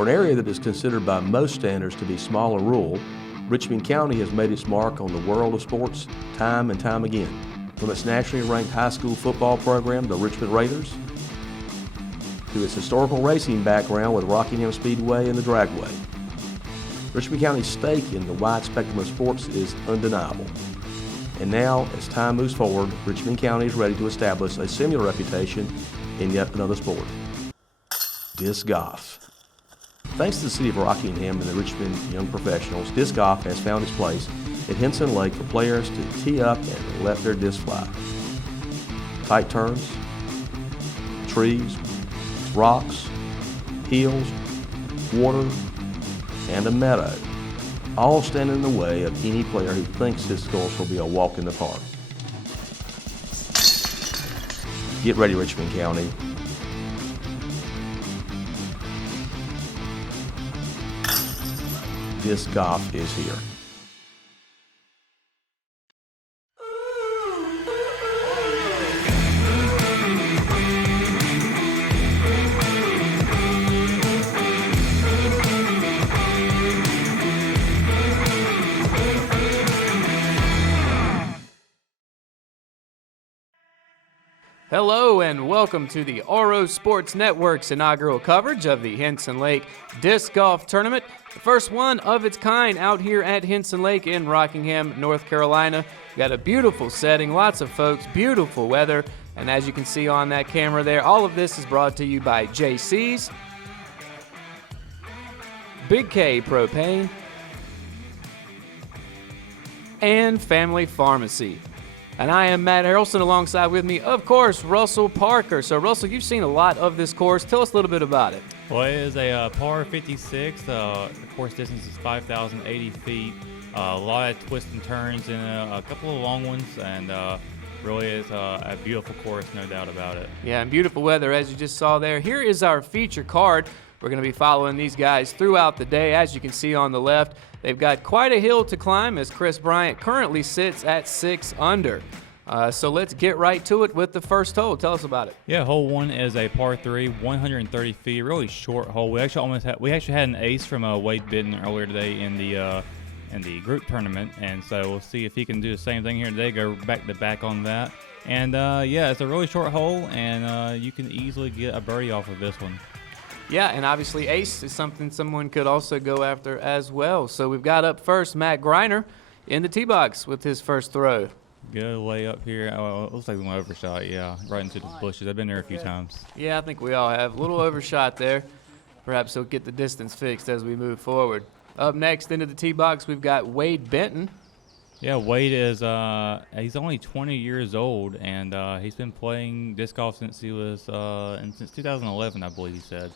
For an area that is considered by most standards to be small and rural, Richmond County has made its mark on the world of sports time and time again. From its nationally ranked high school football program, the Richmond Raiders, to its historical racing background with Rockingham Speedway and the Dragway. Richmond County's stake in the wide spectrum of sports is undeniable. And now, as time moves forward, Richmond County is ready to establish a similar reputation in yet another sport, disc golf. Thanks to the City of Rockingham and the Richmond Young Professionals, disc golf has found its place at Hinson Lake for players to tee up and let their disc fly. Tight turns, trees, rocks, hills, water, and a meadow all stand in the way of any player who thinks this course will be a walk in the park. Get ready, Richmond County. Disc golf is here. Hello and welcome to the RO Sports Network's inaugural coverage of the Hinson Lake Disc Golf Tournament, the first one of its kind out here at Hinson Lake in Rockingham, North Carolina. We got a beautiful setting, lots of folks, beautiful weather, and as you can see on that camera there, all of this is brought to you by JC's, Big K Propane, and Family Pharmacy. And I am Matt Harrelson, alongside with me, of course, Russell Parker. So, Russell, you've seen a lot of this course. Tell us a little bit about it. Well, it is a par 56. The course distance is 5,080 feet. A lot of twists and turns and a couple of long ones. And really is a beautiful course, no doubt about it. Yeah, and beautiful weather, as you just saw there. Here is our feature card. We're going to be following these guys throughout the day. As you can see on the left, they've got quite a hill to climb as Chris Bryant currently sits at 6 under. So let's get right to it with the first hole. Tell us about it. Yeah, hole one is a par 3, 130 feet, really short hole. We actually had an ace from Wade Benton earlier today in the group tournament, and so we'll see if he can do the same thing here today. Go back to back on that, and yeah, it's a really short hole, and you can easily get a birdie off of this one. Yeah, and obviously ace is something someone could also go after as well. So we've got up first Matt Greiner in the tee box with his first throw. Good layup here. Oh, it looks like we went overshot, yeah, right into the bushes. I've been there a few times. Yeah, I think we all have. A little overshot there. Perhaps he'll get the distance fixed as we move forward. Up next into the tee box, we've got Wade Benton. Yeah, Wade is he's only 20 years old, and he's been playing disc golf since he was since 2011, I believe he said.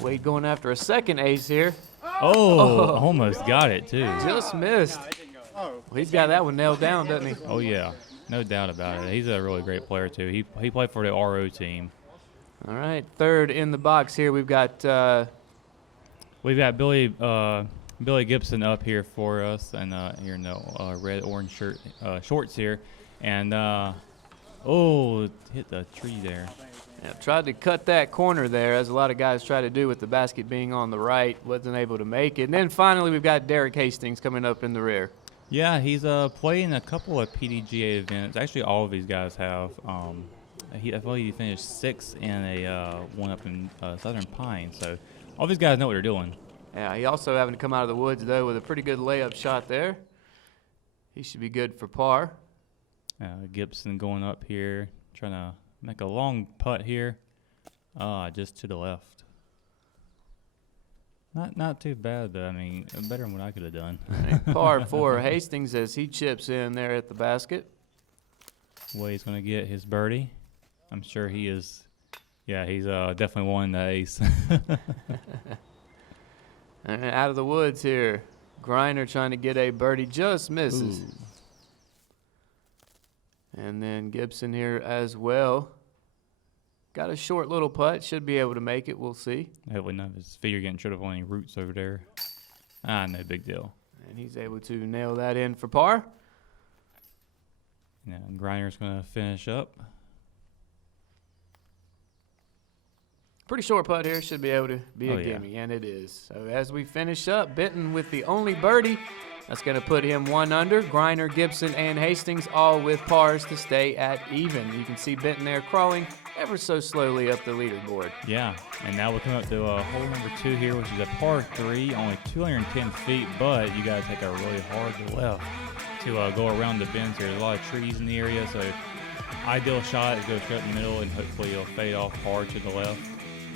Wade going after a second ace here. Oh, almost got it too. Just missed. Well, he's got that one nailed down, doesn't he? Oh yeah, no doubt about it. He's a really great player too. He played for the RO team. All right, third in the box here we've got Billy Gibson up here for us, and here red orange shirt shorts here, and hit the tree there. Yeah, tried to cut that corner there, as a lot of guys try to do with the basket being on the right. Wasn't able to make it. And then finally we've got Derek Hastings coming up in the rear. Yeah, he's playing a couple of PDGA events. Actually, all of these guys have. I believe he finished 6th in a one up in Southern Pine. So all these guys know what they're doing. Yeah, he also having to come out of the woods, though, with a pretty good layup shot there. He should be good for par. Gibson going up here, trying to make a long putt here. Just to the left. Not too bad, though. I mean, better than what I could have done. Par 4, Hastings as he chips in there at the basket. Wade's going to get his birdie. I'm sure he is. Yeah, he's definitely won the ace. And out of the woods here, Greiner trying to get a birdie, just misses. Ooh. And then Gibson here as well. Got a short little putt. Should be able to make it. We'll see. Hopefully not. His feet are getting short of any roots over there. No big deal. And he's able to nail that in for par. Yeah, Greiner's going to finish up. Pretty short putt here. Should be able to be Oh, a yeah. gimme, and it is. So as we finish up, Benton with the only birdie. That's going to put him 1 under. Griner, Gibson, and Hastings all with pars to stay at even. You can see Benton there crawling ever so slowly up the leaderboard. Yeah, and now we're coming up to hole number 2 here, which is a par 3, only 210 feet, but you got to take a really hard left to go around the bends here. There's a lot of trees in the area, so ideal shot is go straight in the middle, and hopefully it'll fade off hard to the left,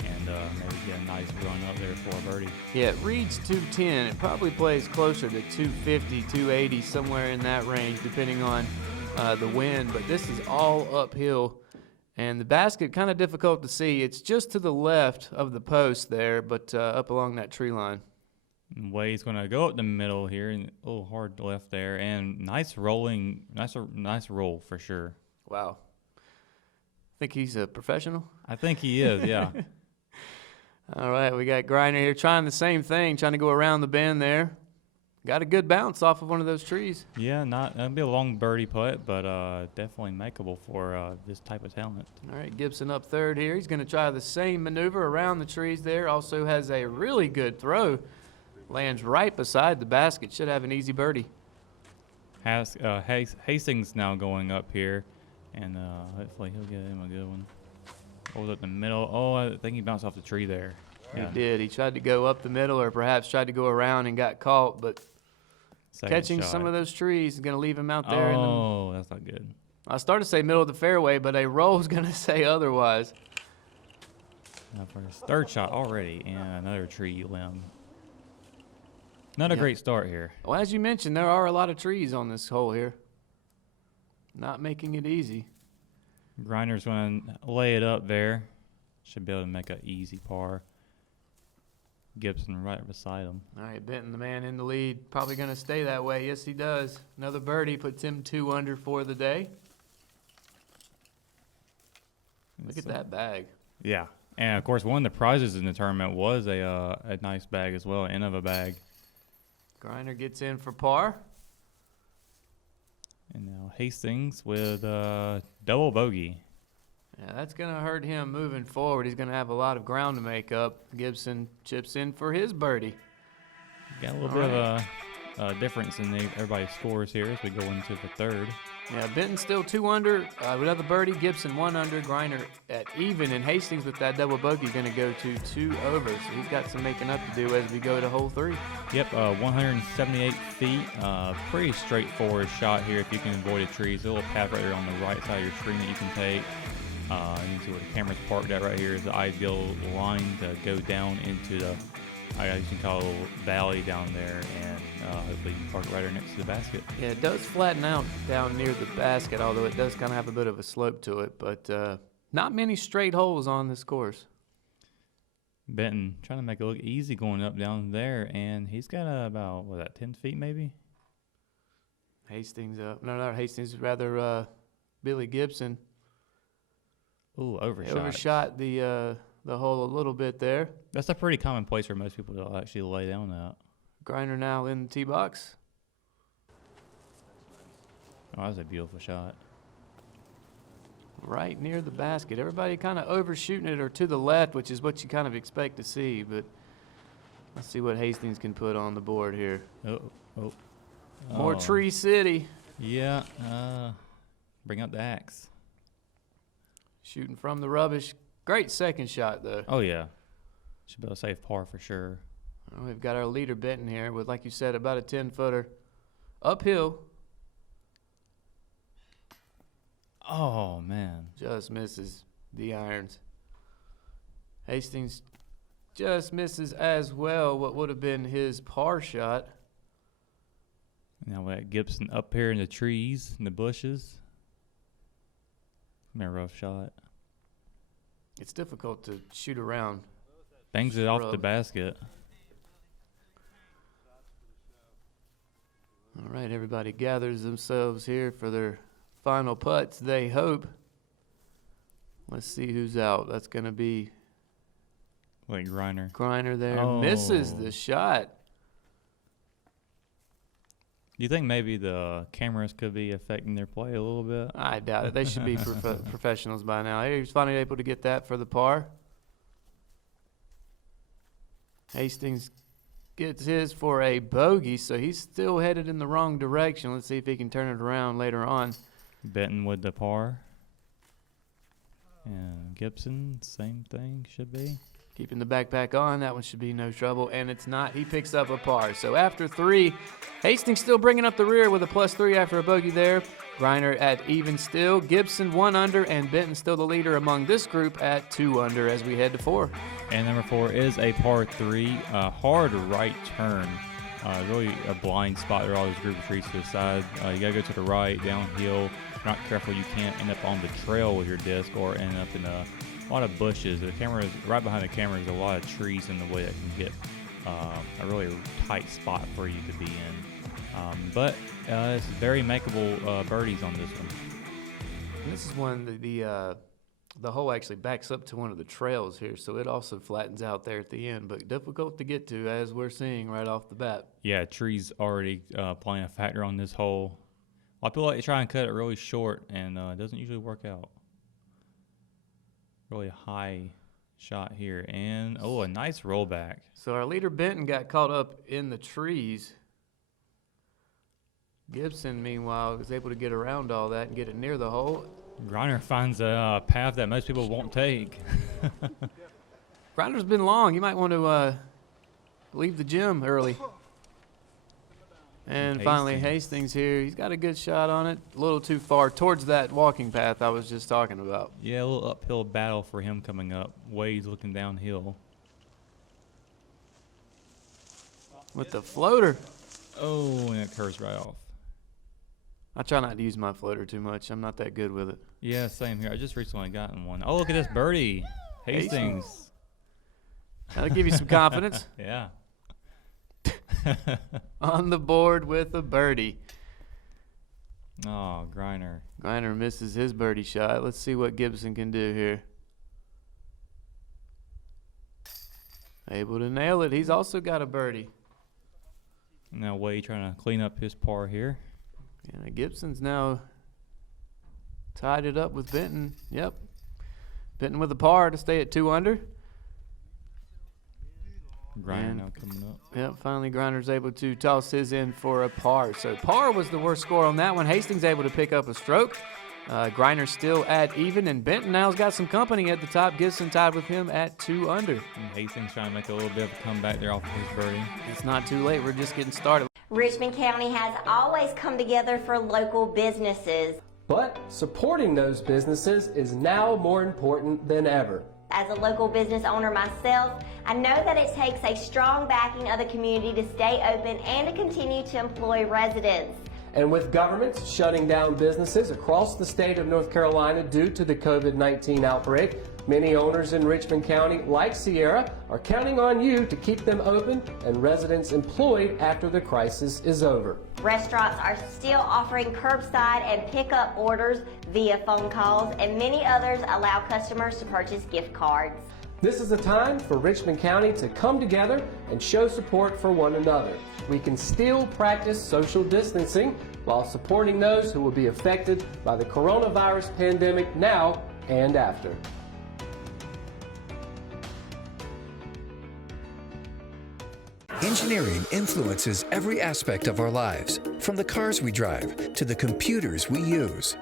and maybe get a nice run up there for a birdie. Yeah, it reads 210. It probably plays closer to 250, 280, somewhere in that range, depending on the wind. But this is all uphill, and the basket kind of difficult to see. It's just to the left of the post there, but up along that tree line. And Wade's going to go up the middle here, and a little hard left there, and nice rolling, nice roll for sure. Wow. Think he's a professional? I think he is, yeah. All right, we got Griner here trying the same thing, trying to go around the bend there. Got a good bounce off of one of those trees. Yeah, that'll be a long birdie putt, but definitely makeable for this type of talent. All right, Gibson up third here. He's going to try the same maneuver around the trees there. Also has a really good throw. Lands right beside the basket. Should have an easy birdie. Hastings now going up here, and hopefully he'll get him a good one. Hold up the middle. Oh, I think he bounced off the tree there. He did. He tried to go up the middle, or perhaps tried to go around and got caught, but catching some of those trees is going to leave him out there. Oh, that's not good. I started to say middle of the fairway, but a roll is going to say otherwise. Now for his third shot already, and another tree limb. Not a Yep. great start here. Well, as you mentioned, there are a lot of trees on this hole here. Not making it easy. Griner's going to lay it up there. Should be able to make an easy par. Gibson right beside him. All right, Benton, the man in the lead, probably going to stay that way. Yes, he does. Another birdie puts him 2 under for the day. Look at that bag. Yeah, and of course one of the prizes in the tournament was a nice bag as well, end of a bag. Griner gets in for par. And now Hastings with double bogey. Yeah, that's going to hurt him moving forward. He's going to have a lot of ground to make up. Gibson chips in for his birdie. Got a little bit of a difference in everybody's scores here as we go into the third. Yeah, Benton still 2 under. Another birdie. Gibson 1 under. Griner at even. And Hastings with that double bogey going to go to 2 over. So he's got some making up to do as we go to hole 3. Yep, 178 feet. Pretty straightforward shot here if you can avoid the trees. A little path right there on the right side of your screen that you can take. You can see where the camera's parked at right here is the ideal line to go down into the, I guess you can call it a little valley down there, and hopefully you can park it right there next to the basket. Yeah, it does flatten out down near the basket, although it does kind of have a bit of a slope to it. But not many straight holes on this course. Benton trying to make it look easy going up down there, and he's got about, 10 feet maybe? Hastings up. No, not Hastings. Rather Billy Gibson. Ooh, overshot. Overshot the hole a little bit there. That's a pretty common place for most people to actually lay down at. Griner now in the tee box. Oh, that was a beautiful shot. Right near the basket. Everybody kind of overshooting it or to the left, which is what you kind of expect to see. But let's see what Hastings can put on the board here. More Oh. Tree City. Yeah, bring out the axe. Shooting from the rubbish. Great second shot, though. Oh, yeah. Should be able to save par for sure. Well, we've got our leader Benton here with, like you said, about a 10-footer. Uphill. Oh, man. Just misses the irons. Hastings just misses as well what would have been his par shot. Now we got Gibson up here in the trees, in the bushes. A rough shot. It's difficult to shoot around. Bangs it off the Scrub. basket. All right, everybody gathers themselves here for their final putts, they hope. Let's see who's out. That's going to be Like Griner. Griner there. Oh. Misses the shot. Do you think maybe the cameras could be affecting their play a little bit? I doubt it. They should be professionals by now. He was finally able to get that for the par. Hastings gets his for a bogey, so he's still headed in the wrong direction. Let's see if he can turn it around later on. Benton with the par. And Gibson, same thing, should be. Keeping the backpack on. That one should be no trouble, and it's not. He picks up a par. So after 3, Hastings still bringing up the rear with a +3 after a bogey there. Griner at even still. Gibson 1 under, and Benton still the leader among this group at 2 under as we head to 4. And number 4 is a par 3, hard right turn. Really a blind spot there. All these group of trees to the side. You gotta go to the right, downhill. If you're not careful, you can't end up on the trail with your disc or end up in a lot of bushes. The camera is right behind the camera. Is a lot of trees in the way that can get a really tight spot for you to be in. But it's very makeable birdies on this one. And this is one the hole actually backs up to one of the trails here, so it also flattens out there at the end, but difficult to get to as we're seeing right off the bat. Yeah, trees already playing a factor on this hole. A lot of people like to try and cut it really short, and it doesn't usually work out. Really high shot here, and a nice rollback. So our leader Benton got caught up in the trees. Gibson, meanwhile, was able to get around all that and get it near the hole. Griner finds a path that most people won't take. Griner's been long. You might want to leave the gym early. And finally, Hastings here. He's got a good shot on it. A little too far towards that walking path I was just talking about. Yeah, a little uphill battle for him coming up. Wade's looking downhill. With the floater. Oh, and it curves right off. I try not to use my floater too much. I'm not that good with it. Yeah, same here. I just recently gotten one. Oh, look at this birdie. Hastings. That'll give you some confidence. Yeah. On the board with a birdie. Oh, Griner. Griner misses his birdie shot. Let's see what Gibson can do here. Able to nail it. He's also got a birdie. Now Wade trying to clean up his par here. Yeah, Gibson's now tied it up with Benton. Yep. Benton with a par to stay at 2 under. Griner now coming up. Yep, finally Griner's able to toss his in for a par. So par was the worst score on that one. Hastings able to pick up a stroke. Griner still at even, and Benton now's got some company at the top. Gibson tied with him at 2 under. And Hastings trying to make a little bit of a comeback there off of his birdie. It's not too late. We're just getting started. Richmond County has always come together for local businesses. But supporting those businesses is now more important than ever. As a local business owner myself, I know that it takes a strong backing of the community to stay open and to continue to employ residents. And with governments shutting down businesses across the state of North Carolina due to the COVID-19 outbreak, many owners in Richmond County, like Sierra, are counting on you to keep them open and residents employed after the crisis is over. Restaurants are still offering curbside and pickup orders via phone calls, and many others allow customers to purchase gift cards. This is a time for Richmond County to come together and show support for one another. We can still practice social distancing while supporting those who will be affected by the coronavirus pandemic now and after. Engineering influences every aspect of our lives, from the cars we drive to the computers we use.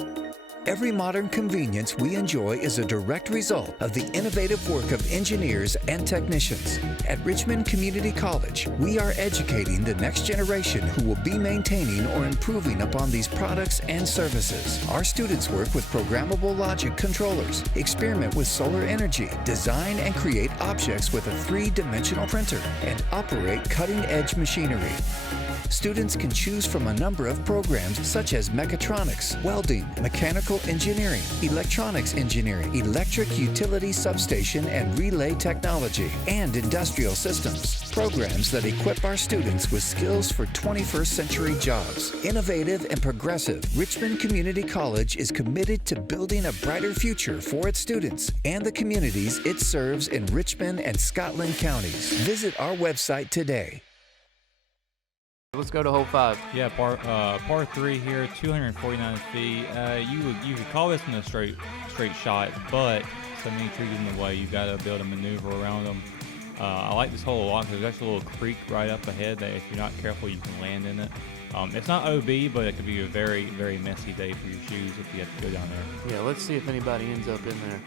Every modern convenience we enjoy is a direct result of the innovative work of engineers and technicians. At Richmond Community College, we are educating the next generation who will be maintaining or improving upon these products and services. Our students work with programmable logic controllers, experiment with solar energy, design and create objects with a 3-dimensional printer, and operate cutting-edge machinery. Students can choose from a number of programs such as mechatronics, welding, mechanical engineering, electronics engineering, electric utility substation and relay technology, and industrial systems. Programs that equip our students with skills for 21st century jobs. Innovative and progressive, Richmond Community College is committed to building a brighter future for its students and the communities it serves in Richmond and Scotland counties. Visit our website today. Let's go to hole 5. Yeah, par 3 here, 249 feet. You could call this one a straight shot, but so many trees in the way. You got to be able to maneuver around them. I like this hole a lot because there's actually a little creek right up ahead that if you're not careful, you can land in it. It's not OB, but it could be a very, very messy day for your shoes if you have to go down there. Yeah, let's see if anybody ends up in there.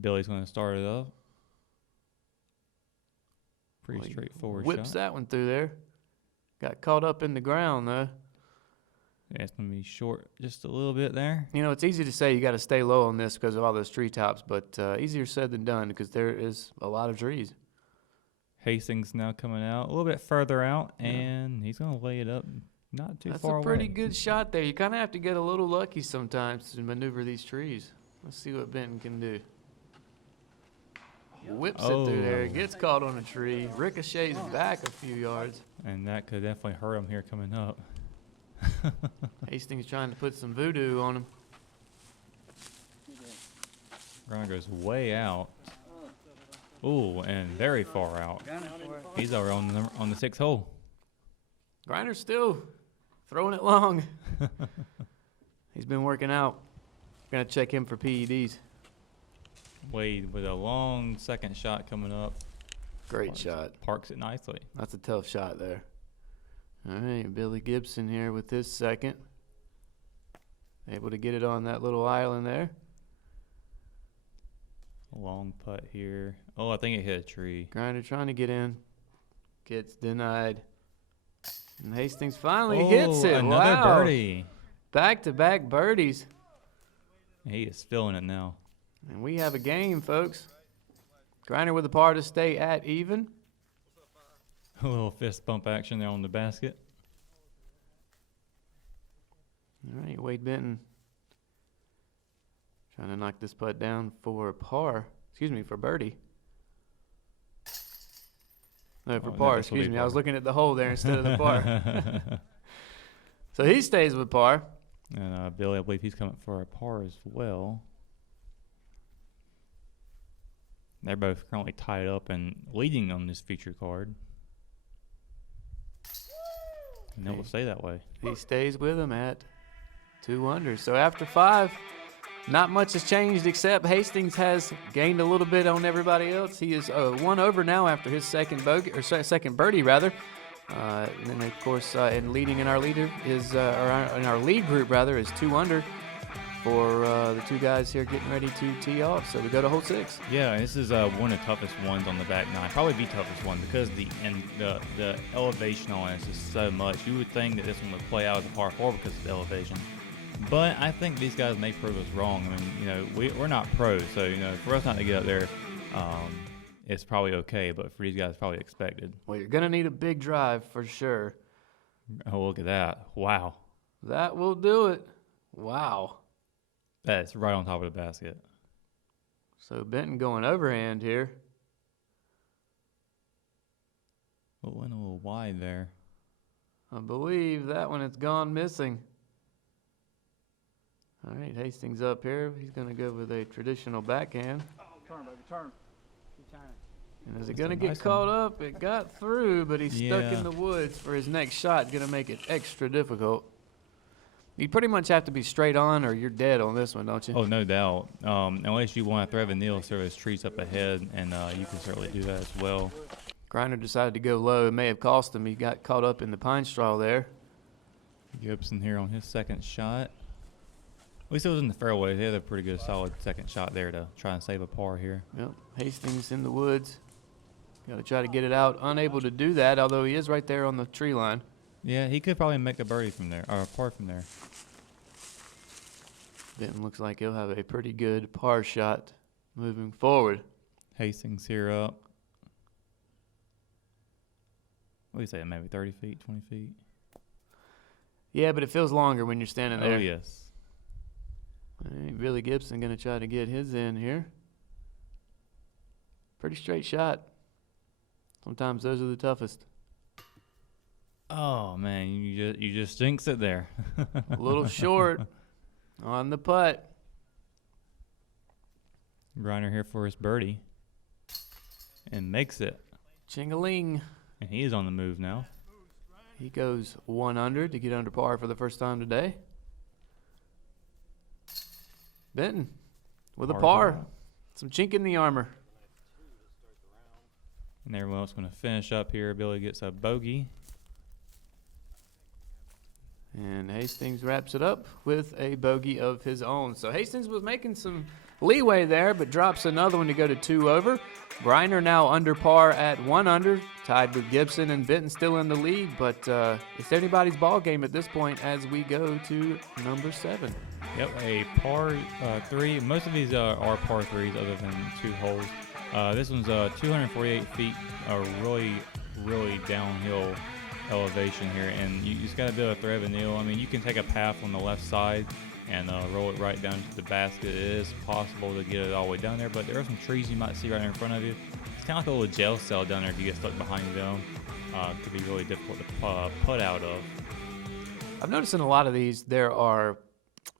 Billy's going to start it up. Pretty Well, straightforward whips shot. that one through there. Got caught up in the ground, though. Yeah, it's going to be short just a little bit there. You know, it's easy to say you got to stay low on this because of all those treetops, but easier said than done because there is a lot of trees. Hastings now coming out a little bit further out, and he's going to lay it up not too That's far a pretty away. good shot there. You kind of have to get a little lucky sometimes to maneuver these trees. Let's see what Benton can do. Whips it through there. Oh. Gets caught on a tree. Ricochets back a few yards. And that could definitely hurt him here coming up. Hastings trying to put some voodoo on him. Grinder goes way out. Ooh, and very far out. He's over on the 6th hole. Grinder's still throwing it long. He's been working out. Gonna check him for PEDs. Wade with a long second shot coming up. Great shot. Parks it nicely. That's a tough shot there. All right, Billy Gibson here with his second. Able to get it on that little island there. A long putt here. Oh, I think it hit a tree. Grinder trying to get in. Gets denied. And Hastings finally hits it. Another Wow. birdie. Back-to-back birdies. He is feeling it now. And we have a game, folks. Grinder with a par to stay at even. A little fist bump action there on the basket. All right, Wade Benton trying to knock this putt down for par. Excuse me, for birdie. No, for Oh, no, par. this will be Excuse me. I was par. looking at the hole there instead of the par. So he stays with par. And Billy, I believe he's coming for a par as well. They're both currently tied up and leading on this feature card. And it will stay that way. He stays with him at 2 under. So after 5, not much has changed except Hastings has gained a little bit on everybody else. He is 1 over now after his second bogey, or second birdie rather. And then of course, and leading in our leader is, in our lead group rather, is 2 under for the two guys here getting ready to tee off. So we go to hole 6. Yeah, this is one of the toughest ones on the back nine. Probably the toughest one because the elevation on it is just so much. You would think that this one would play out as a par 4 because of the elevation. But I think these guys may prove us wrong. I mean, you know, we're not pros, so, you know, for us not to get up there, it's probably okay. But for these guys, it's probably expected. Well, you're going to need a big drive for sure. Oh, look at that. Wow. That will do it. Wow. That's right on top of the basket. So Benton going overhand here. But went a little wide there. I believe that one has gone missing. All right, Hastings up here. He's going to go with a traditional backhand. Turn, baby, turn. Keep turning. And is it That's going to a get nice caught up? It got through, but he's stuck Yeah. in the woods for his next shot. Going to make it extra difficult. You pretty much have to be straight on or you're dead on this one, don't you? Oh, no doubt. Unless you want to throw a nail through those trees up ahead, and you can certainly do that as well. Grinder decided to go low. It may have cost him. He got caught up in the pine straw there. Gibson here on his second shot. At least it was in the fairway. They had a pretty good, solid second shot there to try and save a par here. Yep, Hastings in the woods. Got to try to get it out. Unable to do that, although he is right there on the tree line. Yeah, he could probably make a birdie from there, or a par from there. Benton looks like he'll have a pretty good par shot moving forward. Hastings here up. What do you say, maybe 30 feet, 20 feet? Yeah, but it feels longer when you're standing there. Oh, yes. All right, Billy Gibson going to try to get his in here. Pretty straight shot. Sometimes those are the toughest. Oh, man, you just jinxed it there. A little short on the putt. Griner here for his birdie. And makes it. Ching-a-ling. And he is on the move now. He goes 1 under to get under par for the first time today. Benton with a Par par. drive. Some chink in the armor. And everyone else going to finish up here. Billy gets a bogey. And Hastings wraps it up with a bogey of his own. So Hastings was making some leeway there, but drops another one to go to 2 over. Griner now under par at 1 under, tied with Gibson, and Benton still in the lead. But it's anybody's ball game at this point as we go to number 7. Yep, a par 3. Most of these are par 3s other than 2 holes. This one's 248 feet, a really, really downhill elevation here, and you just got to be able to thread the needle. I mean, you can take a path on the left side and roll it right down to the basket. It is possible to get it all the way down there, but there are some trees you might see right in front of you. It's kind of like a little jail cell down there if you get stuck behind them. Could be really difficult to putt out of. I've noticed in a lot of these there are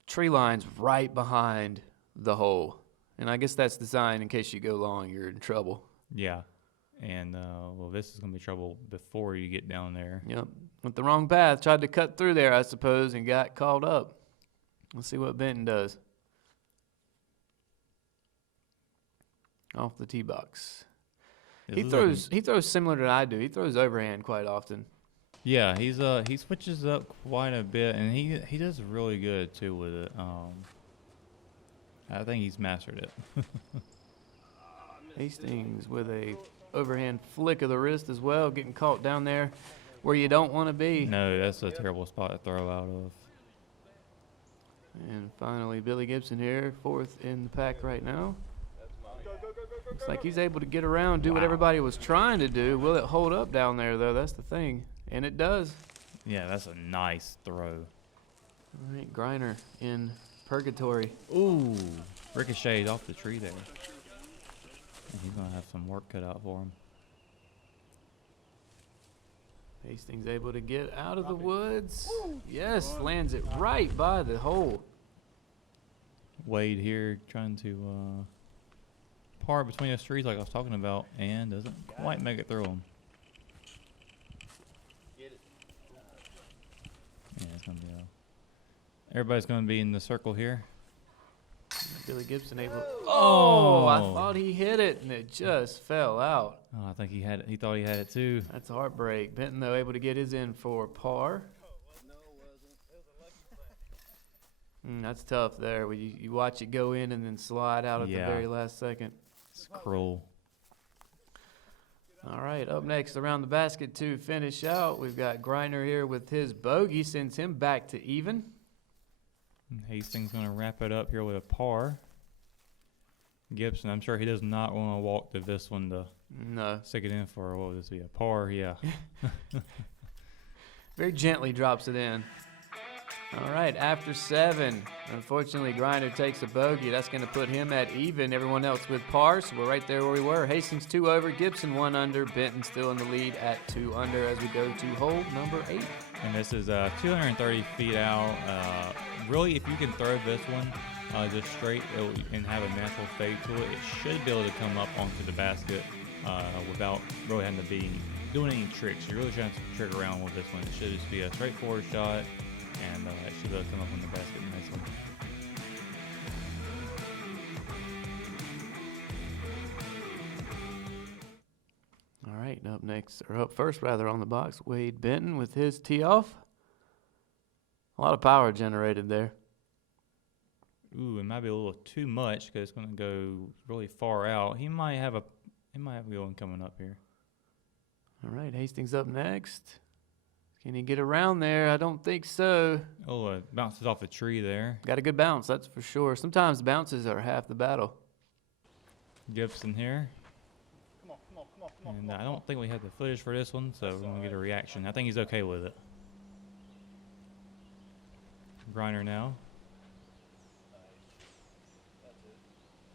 tree lines right behind the hole, and I guess that's designed in case you go long, you're in trouble. Yeah. And, well, this is going to be trouble before you get down there. Yep. Went the wrong path. Tried to cut through there, I suppose, and got called up. Let's see what Benton does. Off the tee box. He throws similar to I do. He throws overhand quite often. Yeah, he switches up quite a bit, and he does really good, too, with it. I think he's mastered it. Hastings with a overhand flick of the wrist as well, getting caught down there where you don't want to be. No, that's a terrible spot to throw out of. And finally, Billy Gibson here, 4th in the pack right now. Looks like he's able to get around, do what everybody was trying to do. Will it hold up down there, though? That's the thing. And it does. Yeah, that's a nice throw. All right, Griner in purgatory. Ooh, ricocheted off the tree there. And he's going to have some work cut out for him. Hastings able to get out of the woods. Yes, lands it right by the hole. Wade here trying to par between those trees like I was talking about, and doesn't quite make it through them. Yeah, it's going to be everybody's going to be in the circle here. Billy Gibson able. Oh, I thought he hit it, and it just fell out. Oh, I think he had it. He thought he had it too. That's a heartbreak. Benton, though, able to get his in for par. That's tough there. When you watch it go in and then slide out at the very last second. It's cruel. All right, up next around the basket to finish out, we've got Griner here with his bogey, sends him back to even. And Hastings going to wrap it up here with a par. Gibson, I'm sure he does not want to walk to this one to stick it in for, what would this be, a par? Yeah. Very gently drops it in. All right, after 7, unfortunately, Griner takes a bogey. That's going to put him at even. Everyone else with par, so we're right there where we were. Hastings 2 over, Gibson 1 under, Benton still in the lead at 2 under as we go to hole number 8. And this is 230 feet out. Really, if you can throw this one just straight and have a natural fade to it, it should be able to come up onto the basket without really having to be doing any tricks. You really shouldn't have to trick around with this one. It should just be a straightforward shot, and it should be able to come up on the basket nicely. All right, up next, or up first rather, on the box, Wade Benton with his tee off. A lot of power generated there. Ooh, it might be a little too much because it's going to go really far out. He might have a good one coming up here. All right, Hastings up next. Can he get around there? I don't think so. Oh, it bounces off a tree there. Got a good bounce, that's for sure. Sometimes bounces are half the battle. Gibson here. And I don't think we have the footage for this one, so we're going to get a reaction. I think he's okay with it. Griner now.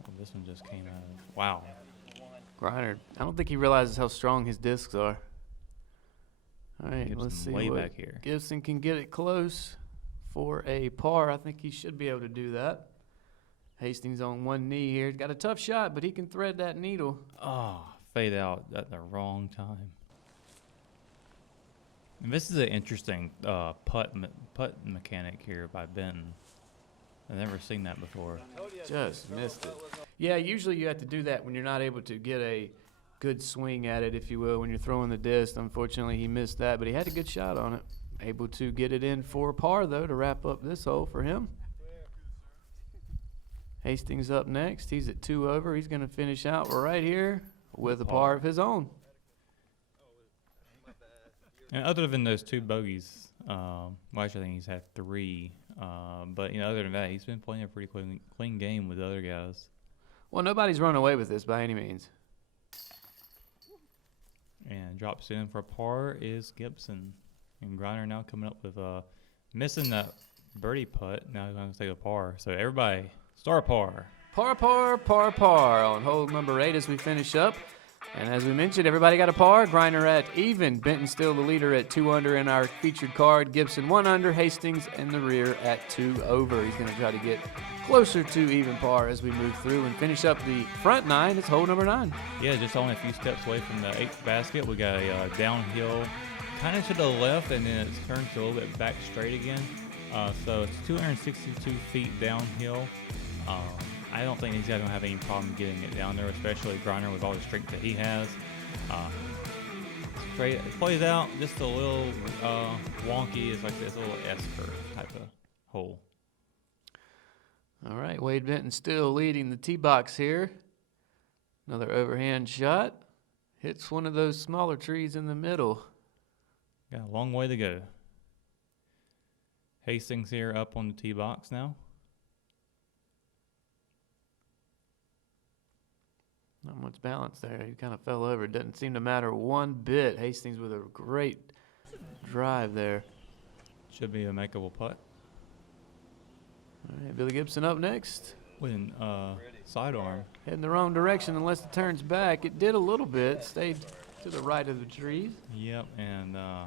Oh, this one just came out of, wow. Griner, I don't think he realizes how strong his discs are. All right, Gibson let's see way what back here. Gibson can get it close for a par. I think he should be able to do that. Hastings on one knee here. Got a tough shot, but he can thread that needle. Oh, fade out at the wrong time. And this is an interesting putt mechanic here by Benton. I've never seen that before. Just missed it. Yeah, usually you have to do that when you're not able to get a good swing at it, if you will, when you're throwing the disc. Unfortunately, he missed that, but he had a good shot on it. Able to get it in for par, though, to wrap up this hole for him. Hastings up next. He's at 2 over. He's going to finish out right here with a par of his own. And other than those 2 bogeys, well, actually, I think he's had 3. But, other than that, he's been playing a pretty clean game with the other guys. Well, nobody's run away with this by any means. And drops in for a par is Gibson. And Griner now coming up with missing that birdie putt. Now he's going to take a par. So everybody, star par. Par, par, par, par on hole number 8 as we finish up. And as we mentioned, everybody got a par. Griner at even. Benton still the leader at 2 under in our featured card. Gibson 1 under. Hastings in the rear at 2 over. He's going to try to get closer to even par as we move through and finish up the front 9. It's hole number 9. Yeah, just only a few steps away from the 8th basket. We got a downhill, kind of to the left, and then it turns a little bit back straight again. So it's 262 feet downhill. I don't think these guys don't have any problem getting it down there, especially Griner with all the strength that he has. Straight, it plays out just a little wonky. It's like this little S-curve type of hole. All right, Wade Benton still leading the tee box here. Another overhand shot. Hits one of those smaller trees in the middle. Got a long way to go. Hastings here up on the tee box now. Not much balance there. He kind of fell over. It doesn't seem to matter one bit. Hastings with a great drive there. Should be a makeable putt. All right, Billy Gibson up next. With sidearm. Heading the wrong direction unless it turns back. It did a little bit. Stayed to the right of the trees. Yep, and a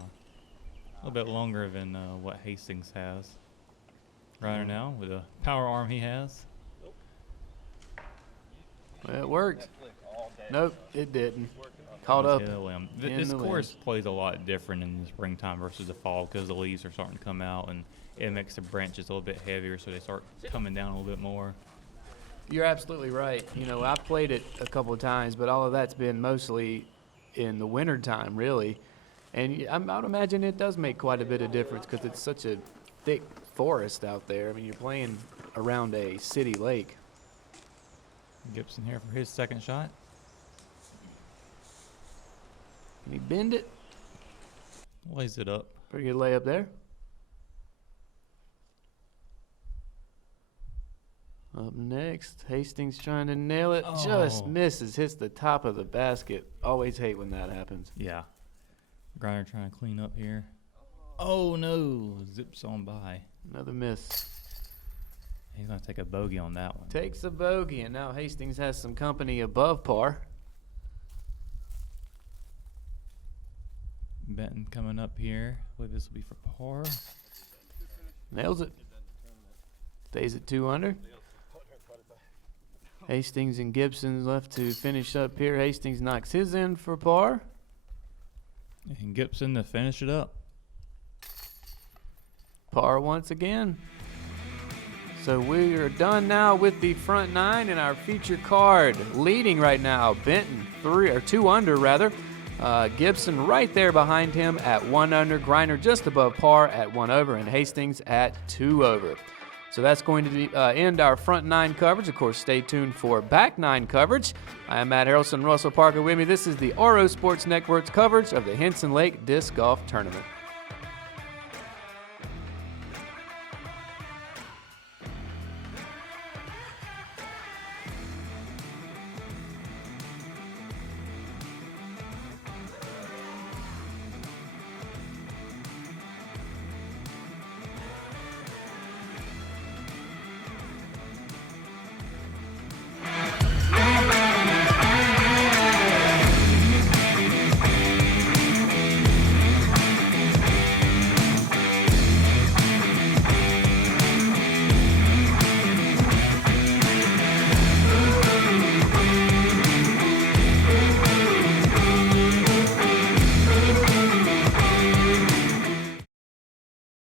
little bit longer than what Hastings has. Griner now with a power arm he has. Well, it worked. Nope, it didn't. Caught up. This course plays a lot different in the springtime versus the fall because the leaves are starting to come out and it makes the branches a little bit heavier, so they start coming down a little bit more. You're absolutely right. I've played it a couple of times, but all of that's been mostly in the winter time, really. And I would imagine it does make quite a bit of difference because it's such a thick forest out there. I mean, you're playing around a city lake. Gibson here for his second shot. Can he bend it? Lays it up. Pretty good layup there. Up next, Hastings trying to nail it. Oh. Just misses. Hits the top of the basket. Always hate when that happens. Yeah. Griner trying to clean up here. Oh, no. Zips on by. Another miss. He's going to take a bogey on that one. Takes a bogey, and now Hastings has some company above par. Benton coming up here. I believe this will be for par. Nails it. Stays at 2 under. Hastings and Gibson left to finish up here. Hastings knocks his in for par. And Gibson to finish it up. Par once again. So we are done now with the front 9 in our feature card. Leading right now, Benton 2 under rather. Gibson right there behind him at 1 under. Griner just above par at 1 over, and Hastings at 2 over. So that's going to end our front 9 coverage. Of course, stay tuned for back 9 coverage. I am Matt Harrelson, Russell Parker with me. This is the RO Sports Network's coverage of the Hinson Lake Disc Golf Tournament.